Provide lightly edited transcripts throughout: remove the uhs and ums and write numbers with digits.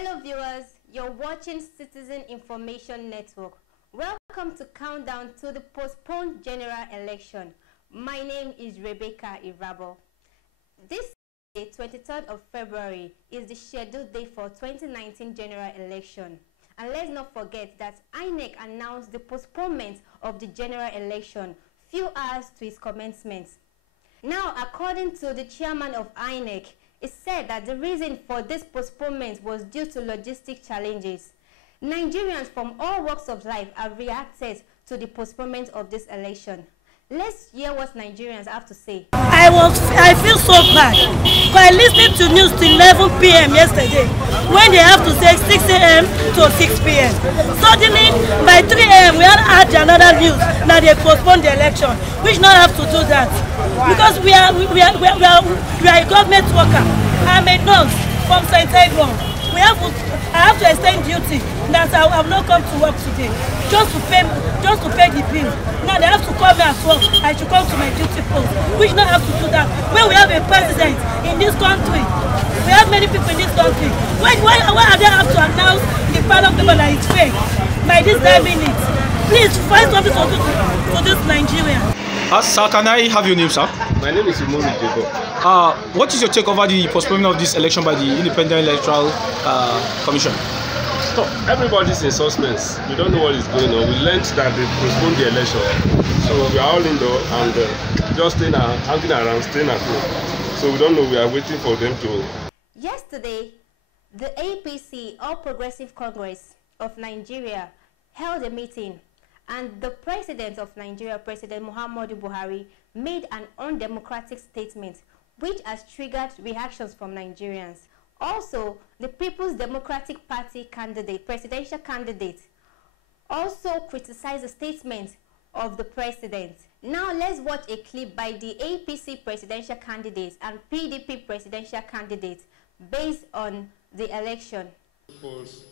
Hello viewers, you're watching Citizen Information Network. Welcome to Countdown to the Postponed General Election. My name is Rebecca Irabor. This Sunday, 23rd of February, is the scheduled day for 2019 General Election. And let's not forget that INEC announced the postponement of the general election few hours to its commencement. Now, according to the chairman of INEC, it said that the reason for this postponement was due to logistic challenges. Nigerians from all walks of life have reacted to the postponement of this election. Let's hear what Nigerians have to say. I feel so bad. By listening to news till 11 p.m. yesterday, when they have to say 6 a.m. to 6 p.m. Suddenly, by 3 a.m. we all had another news that they postponed the election. We should not have to do that because we are a government worker. I'm a nurse from St. Edmund. I have to extend duty that I have not come to work today just to pay the bill. Now they have to call me at work. I should come to my duty post. We should not have to do that. When we have a president in this country, we have many people in this country. Why are they have to announce the ballot paper that it's fake by this 9 minutes? Please find something to do to this Nigeria. Sir, can I have your name, sir? My name is Rescheduled. What is your take over the postponement of this election by the Independent Electoral Commission? So, everybody's in suspense. We don't know what is going on. We learned that they postponed the election. So we are all indoors and just hanging around, staying at home. So we don't know. We are waiting for them to... Yesterday, the APC, All Progressive Congress of Nigeria, held a meeting. And the President of Nigeria, President Muhammadu Buhari, made an undemocratic statement which has triggered reactions from Nigerians. Also, the People's Democratic Party candidate, presidential candidate, also criticized the statement of the president. Now let's watch a clip by the APC presidential candidate and PDP presidential candidate based on the election. Of course,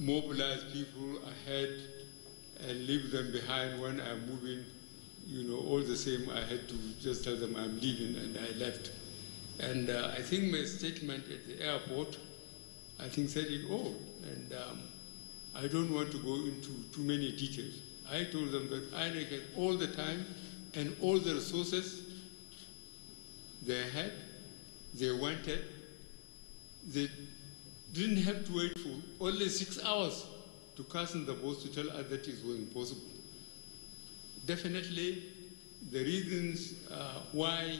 mobilize people ahead and leave them behind when I'm moving. You know, all the same, I had to just tell them I'm leaving, and I left. And I think my statement at the airport, I think said it all. And I don't want to go into too many details. I told them that INEC had all the time and all the resources they had, they wanted. They didn't have to wait for only 6 hours to cast in the votes to tell us that it was impossible. Definitely, the reasons why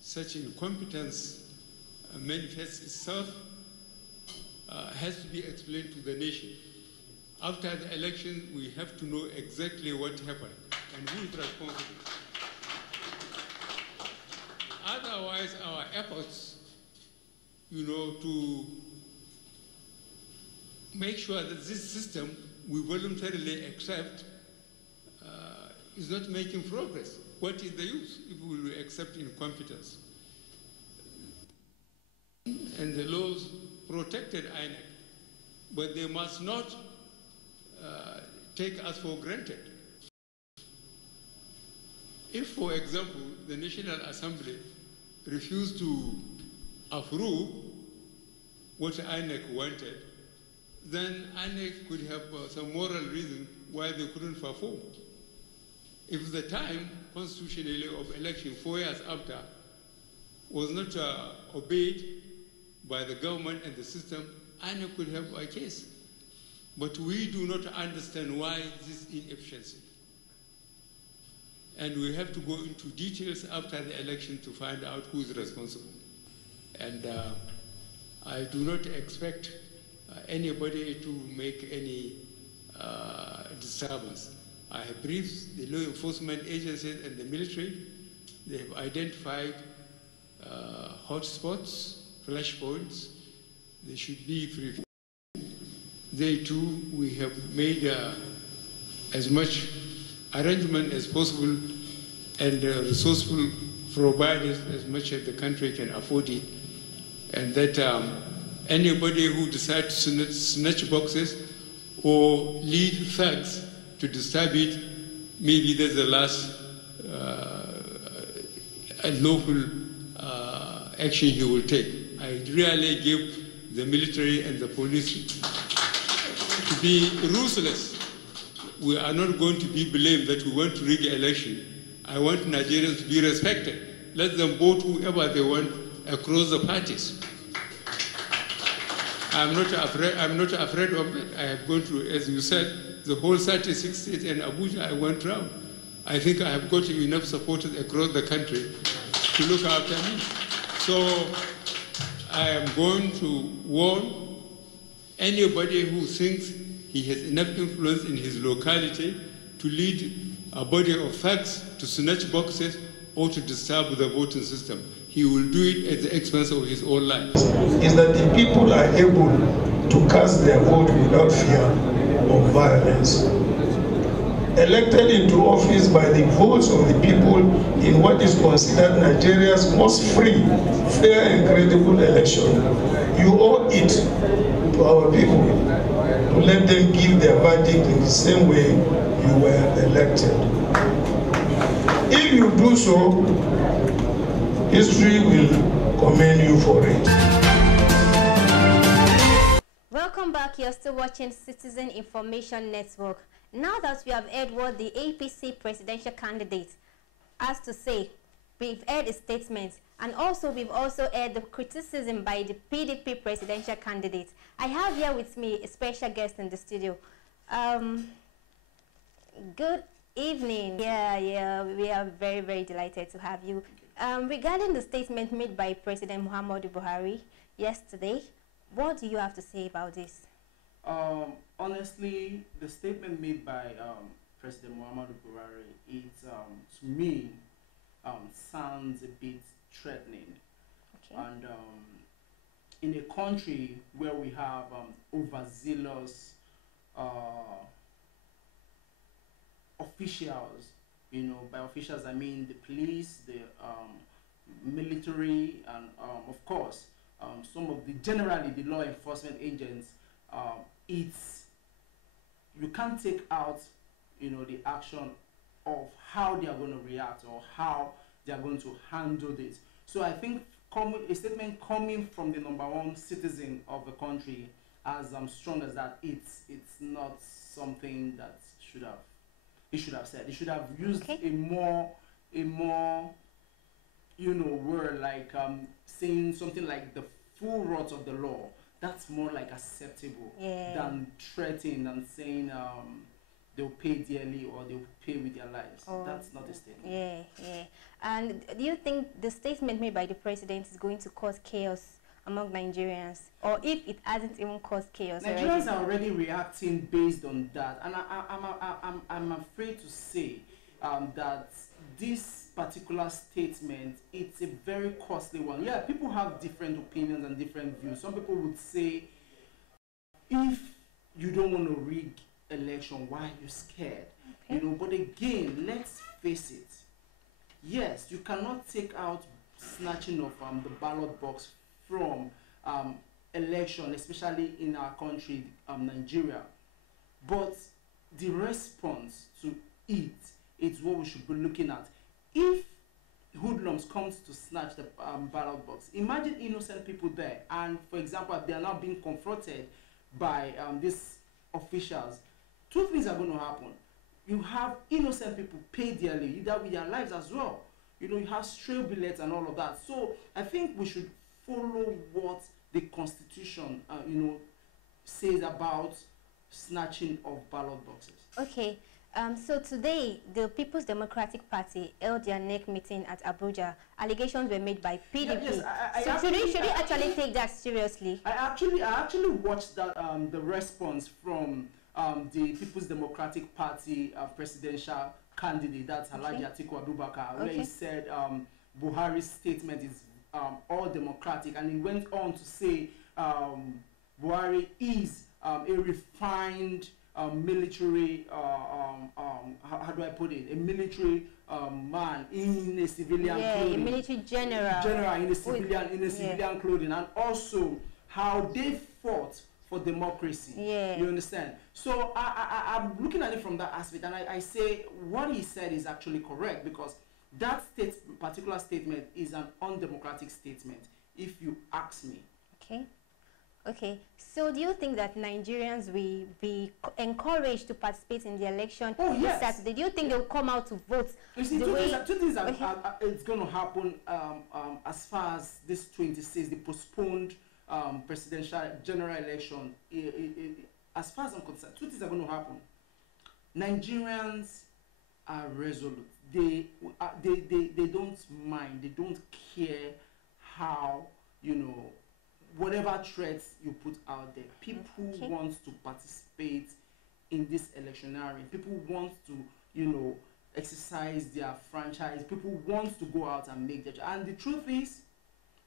such incompetence manifests itself has to be explained to the nation. After the election, we have to know exactly what happened and who is responsible. Otherwise, our efforts, you know, to make sure that this system we voluntarily accept is not making progress. What is the use if we will accept incompetence? And the laws protected INEC, but they must not take us for granted. If, for example, the National Assembly refused to approve what INEC wanted, then INEC could have some moral reason why they couldn't perform. If the time constitutionally of election 4 years after was not obeyed by the government and the system, INEC could have a case. But we do not understand why this inefficiency. And we have to go into details after the election to find out who is responsible. And I do not expect anybody to make any disturbance. I have briefed the law enforcement agencies and the military. They have identified hotspots, flashpoints. They should be free. They too, we have made as much arrangement as possible and resourceful providers as much as the country can afford it. And that anybody who decides to snatch boxes or lead thugs to disturb it, maybe that's the last lawful action he will take. I really give the military and the police to be ruthless. We are not going to be blamed that we want to rig an election. I want Nigerians to be respected. Let them vote whoever they want across the parties. I'm not afraid of it. I have gone through, as you said, the whole 36 states and Abuja. I went round. I think I have got enough supporters across the country to look after me. So I am going to warn anybody who thinks he has enough influence in his locality to lead a body of thugs to snatch boxes or to disturb the voting system. He will do it at the expense of his own life. Is that the people are able to cast their vote without fear of violence. Elected into office by the votes of the people in what is considered Nigeria's most free, fair and credible election, you owe it to our people to let them give their verdict in the same way you were elected. If you do so, history will commend you for it. Welcome back. You're still watching Citizen Information Network. Now that we have heard what the APC presidential candidate has to say, we've heard his statement, and also we've also heard the criticism by the PDP presidential candidate. I have here with me a special guest in the studio. Good evening. Yeah, we are very, very delighted to have you. Regarding the statement made by President Muhammadu Buhari yesterday, what do you have to say about this? Honestly, the statement made by President Muhammadu Buhari, it to me sounds a bit threatening. Okay. And in a country where we have overzealous officials, you know, by officials I mean the police, the military, and of course some of the generally the law enforcement agents, you can't take out, you know, the action of how they are going to react or how they are going to handle this. So I think a statement coming from the #1 citizen of the country as strong as that, it's not something that he should have said. He should have used a more you know, word like saying something like the full wrath of the law. That's more like acceptable than threatening and saying they'll pay dearly or they'll pay with their lives. That's not a statement. Yeah. And do you think the statement made by the president is going to cause chaos among Nigerians, or if it hasn't even caused chaos? Nigerians are already reacting based on that, and I'm afraid to say that this particular statement, it's a very costly one. Yeah, people have different opinions and different views. Some people would say, if you don't want to rig election, why are you scared? You know, but again, let's face it. Yes, you cannot take out snatching of the ballot box from election, especially in our country, Nigeria. But the response to it is what we should be looking at. If hoodlums comes to snatch the ballot box, imagine innocent people there, and for example, they are now being confronted by these officials. Two things are going to happen. You have innocent people pay dearly, either with their lives as well. You know, you have stray bullets and all of that. So I think we should follow what the Constitution, you know, says about snatching of ballot boxes. Okay. So today, the People's Democratic Party held their INEC meeting at Abuja. Allegations were made by PDP. Yes, should we actually take that seriously? I actually watched that the response from the People's Democratic Party presidential candidate, that's Alhaji Atiku Abubakar, where he said Buhari's statement is all democratic, and he went on to say Buhari is a refined military, how do I put it? A military man in a civilian clothing. A military general. In a civilian clothing, and also how they fought for democracy. You understand? So I'm looking at it from that aspect, and I say what he said is actually correct, because that particular statement is an undemocratic statement, if you ask me. Okay, so do you think that Nigerians will be encouraged to participate in the election this Saturday? Do you think they'll come out to vote? You see, two things it's going to happen as far as this 26, the postponed presidential general election. As far as I'm concerned, two things are going to happen. Nigerians are resolute. They don't mind. They don't care how, you know, whatever threats you put out there. People want to participate in this electionary. People want to, you know, exercise their franchise. People want to go out and make their choice. And the truth is,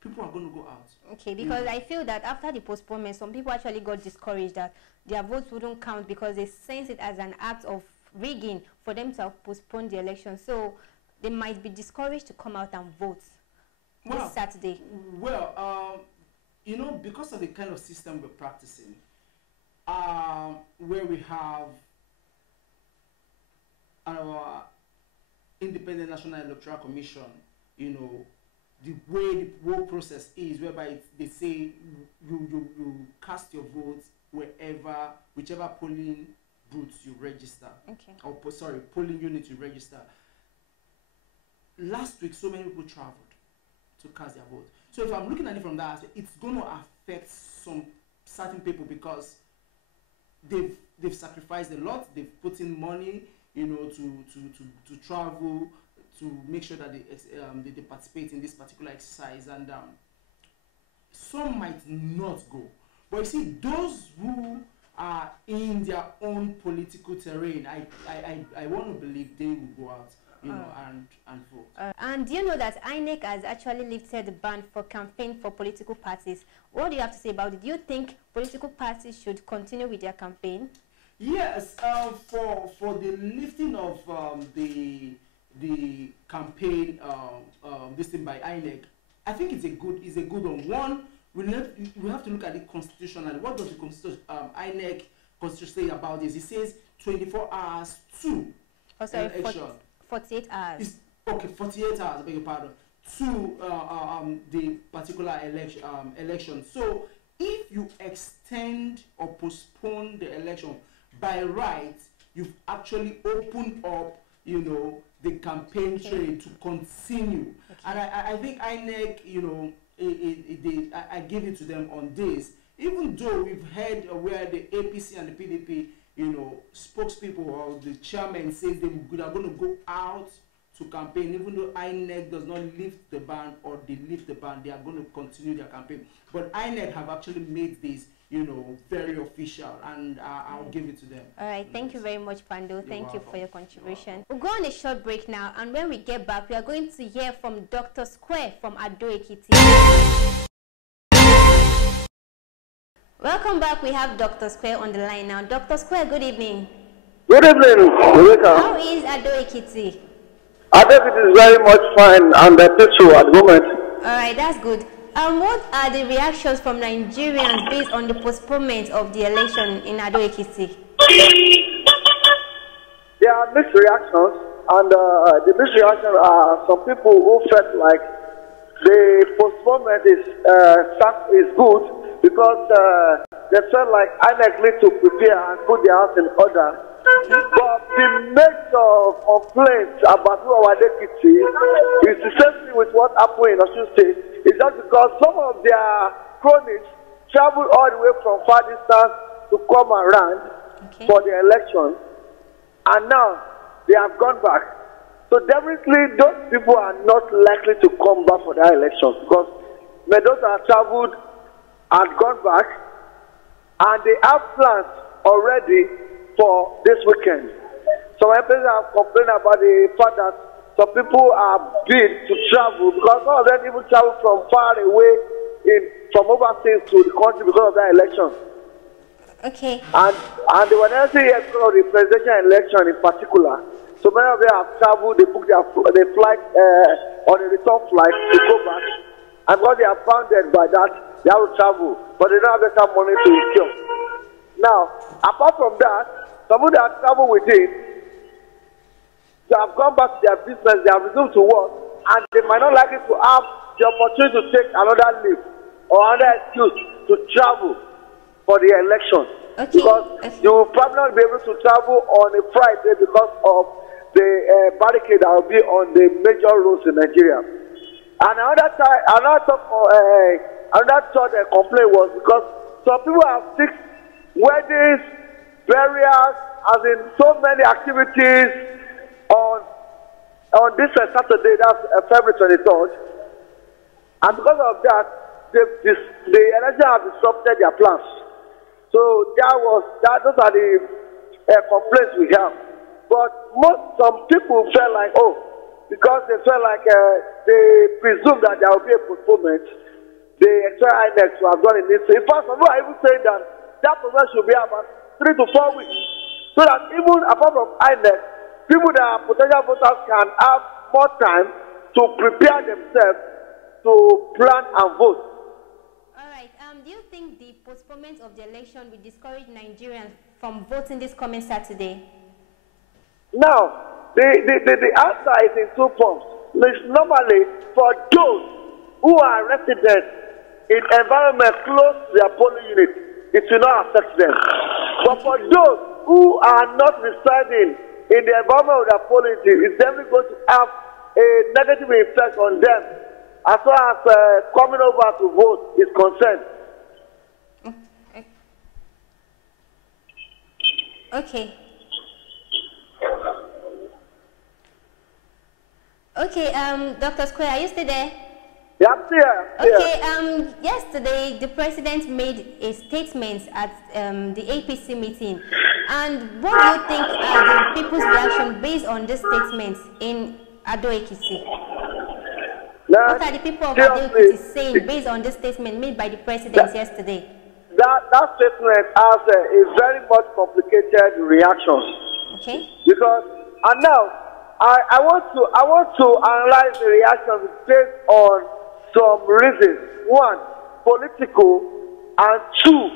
people are going to go out. Okay, because I feel that after the postponement, some people actually got discouraged that their votes wouldn't count because they sense it as an act of rigging for them to have postponed the election. So they might be discouraged to come out and vote this Saturday. Well, you know, because of the kind of system we're practicing, where we have our Independent National Electoral Commission, you know, the way the whole process is, whereby they say you cast your votes whichever polling booths you register, or polling unit you register. Last week, so many people traveled to cast their vote. So if I'm looking at it from that aspect, it's going to affect some certain people because they've sacrificed a lot. They've put in money, you know, to travel, to make sure that they participate in this particular exercise, and some might not go. But you see, those who are in their own political terrain, I want to believe they will go out, you know, and vote. And do you know that INEC has actually lifted the ban for campaign for political parties? What do you have to say about it? Do you think political parties should continue with their campaign? Yes, for the lifting of the campaign this thing by INEC, I think it's a good one. One, we have to look at it constitutionally. What does the INEC constitution say about this? It says 24 hours to election. 48 hours. Okay, 48 hours, I beg your pardon, to the particular election. So if you extend or postpone the election, by right, you've actually opened up, you know, the campaign trail to continue. And I think INEC, you know, I give it to them on this. Even though we've heard where the APC and the PDP, you know, spokespeople or the chairman says they are going to go out to campaign, even though INEC does not lift the ban or they lift the ban, they are going to continue their campaign. But INEC have actually made this, you know, very official, and I'll give it to them. All right, thank you very much, Pando. Thank you for your contribution. We'll go on a short break now, and when we get back, we are going to hear from Dr. Square from Ado Ekiti. Welcome back. We have Dr. Square on the line now. Dr. Square, good evening. Good evening, Rebecca. How is Ado Ekiti? Ado Ekiti is very much fine and peaceful at the moment. All right, that's good. What are the reactions from Nigerians based on the postponement of the election in Ado Ekiti? There are mixed reactions, and the mixed reactions are some people who felt like the postponement is good because they felt like INEC need to prepare and put their house in order. But the mix of complaints about Ado Ekiti is the same thing with what happened in Osun State. It's just because some of their cronies traveled all the way from far distance to come around for the election, and now they have gone back. So definitely those people are not likely to come back for that election because those that have traveled and gone back, and they have plans already for this weekend. Some people have complained about the fact that some people are bid to travel because some of them even travel from far away from overseas to the country because of that election. Okay. And they were never here because of the presidential election in particular. So many of them have traveled, they booked their flight on a return flight to go back. And because they are bounded by that, they have to travel. But they don't have enough money to incur. Now, apart from that, some of them have traveled within. They have gone back to their business, they have resumed to work, and they might not likely to have the opportunity to take another leave or another excuse to travel for the election. Okay. Because you will probably not be able to travel on a Friday because of the barricade that will be on the major roads in Nigeria. And another complaint was because some people have fixed weddings, burials, as in so many activities on this Saturday, that's February 23rd. And because of that, the election have disrupted their plans. So those are the complaints we have. But some people felt like, because they felt like they presume that there will be a postponement, the extra INEC to have done in this. In fact, some people are even saying that process should be about 3 to 4 weeks. So that even apart from INEC, people that are potential voters can have more time to prepare themselves to plan and vote. All right. Do you think the postponement of the election will discourage Nigerians from voting this coming Saturday? Now, the answer is in 2 forms. Normally, for those who are residents in environment close to their polling unit, it will not affect them. But for those who are not residing in the environment of their polling unit, it's definitely going to have a negative effect on them as far as coming over to vote is concerned. Okay. Okay, Dr. Square, are you still there? Yeah, I'm here. Okay, yesterday the president made a statement at the APC meeting. And what do you think are the people's reaction based on this statement in Ado-Ekiti? What are the people of Ado-Ekiti saying based on this statement made by the president yesterday? That statement has a very much complicated reaction. Okay. Because, and now, I want to analyze the reactions based on some reasons. 1, political, and 2,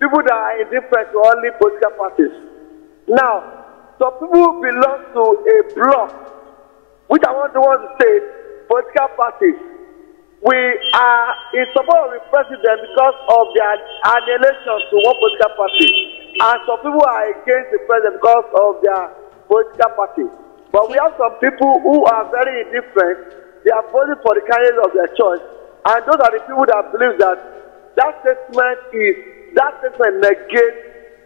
people that are indifferent to only political parties. Now, some people belong to a bloc, which I want to say, political parties. We are in support of the president because of their annihilation to one political party. And some people are against the president because of their political party. But we have some people who are very indifferent. They are voting for the candidate of their choice. And those are the people that believe that statement negates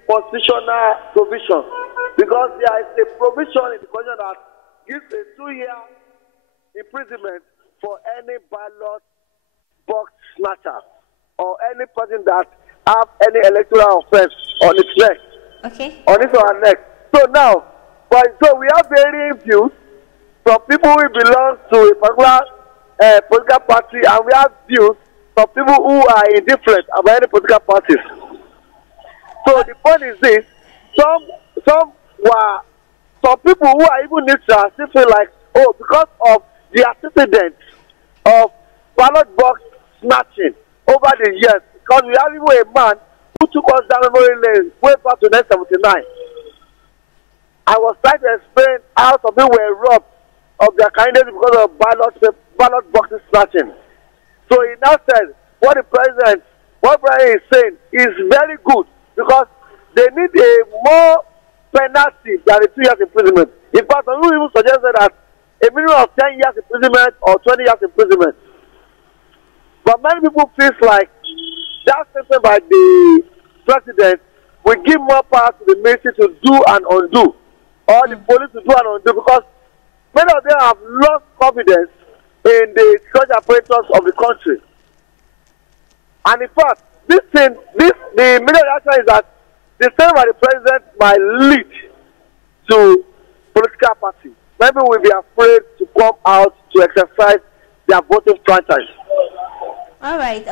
constitutional provision. Because there is a provision in the constitution that gives a 2-year imprisonment for any ballot box snatcher or any person that have any electoral offense on its neck. Okay. On its or her neck. So now, so we have varying views from people who belong to a particular political party, and we have views from people who are indifferent about any political parties. So the point is this: some people who are even neutral still feel like, because of the antecedents of ballot box snatching over the years, because we have even a man who took us down memory lane way back to 1979. I was trying to explain how some people were robbed of their candidates because of ballot boxes snatching. So he now said what the president is saying is very good, because they need a more penalty than a 2 years imprisonment. In fact, some people even suggested that a minimum of 10 years imprisonment or 20 years imprisonment. But many people feel like that statement by the president will give more power to the military to do and undo, or the police to do and undo, because many of them have lost confidence in the security apparatus of the country. And in fact, the immediate reaction is that the statement by the president might lead to political parties. Many people will be afraid to come out to exercise their voting franchise. All right.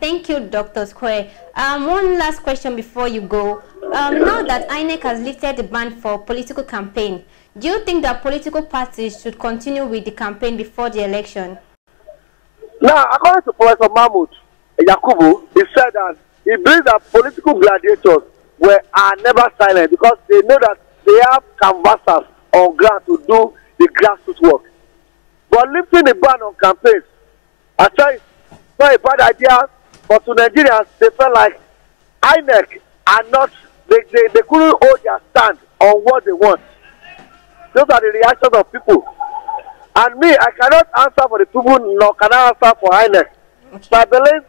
Thank you, Dr. Square. One last question before you go. Now that INEC has lifted the ban for political campaign, do you think that political parties should continue with the campaign before the election? Now, according to Professor Mahmoud Yakubu, he said that he believes that political gladiators are never silent because they know that they have canvassers on ground to do the grassroots work. But lifting the ban on campaigns, I tell you, it's not a bad idea, but to Nigerians, they felt like INEC are not, they couldn't hold their stand on what they want. Those are the reactions of people. And me, I cannot answer for the people, nor can I answer for INEC. Okay. So I believe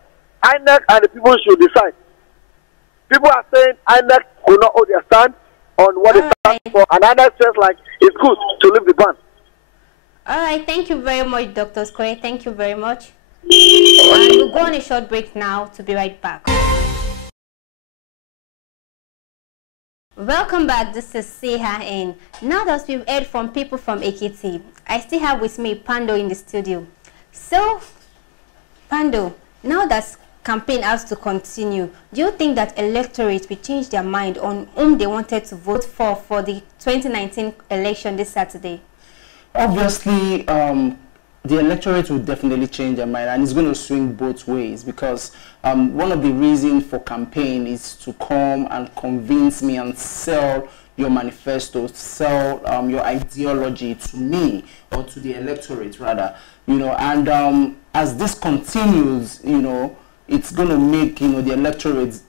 INEC and the people should decide. People are saying INEC will not hold their stand on what it stands for, and INEC says like it's good to leave the ban. All right, thank you very much, Dr. Square. Thank you very much. And we'll go on a short break now to be right back. Welcome back. This is Seha in. Now that we've heard from people from Ekiti, I still have with me Pando in the studio. So, Pando, now that campaign has to continue, do you think that electorate will change their mind on whom they wanted to vote for the 2019 election this Saturday? Obviously, the electorate will definitely change their mind, and it's going to swing both ways, because one of the reasons for campaign is to come and convince me and sell your manifesto, sell your ideology to me, or to the electorate rather, and as this continues, it's going to make, the electorate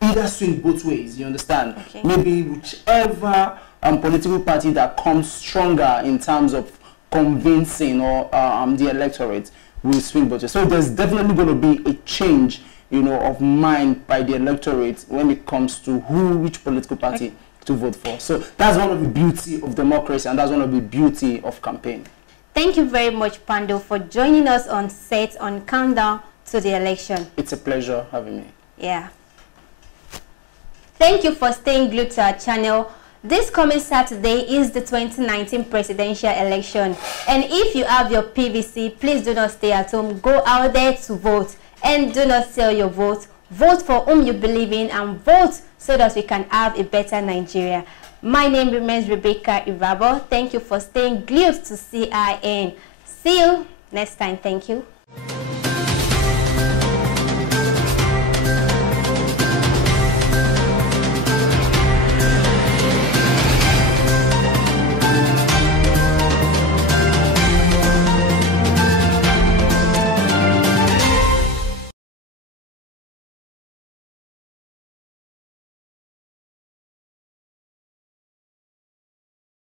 either swing both ways, you understand? Okay. Maybe whichever political party that comes stronger in terms of convincing or the electorate will swing both ways. So there's definitely going to be a change, of mind by the electorate when it comes to which political party to vote for. So that's one of the beauty of democracy, and that's one of the beauty of campaign. Thank you very much, Pando, for joining us on set on Countdown to the Election. It's a pleasure having me. Yeah. Thank you for staying glued to our channel. This coming Saturday is the 2019 presidential election, and if you have your PVC, please do not stay at home. Go out there to vote, and do not sell your vote. Vote for whom you believe in, and vote so that we can have a better Nigeria. My name remains Rebecca Irabor. Thank you for staying glued to CIN. See you next time. Thank you.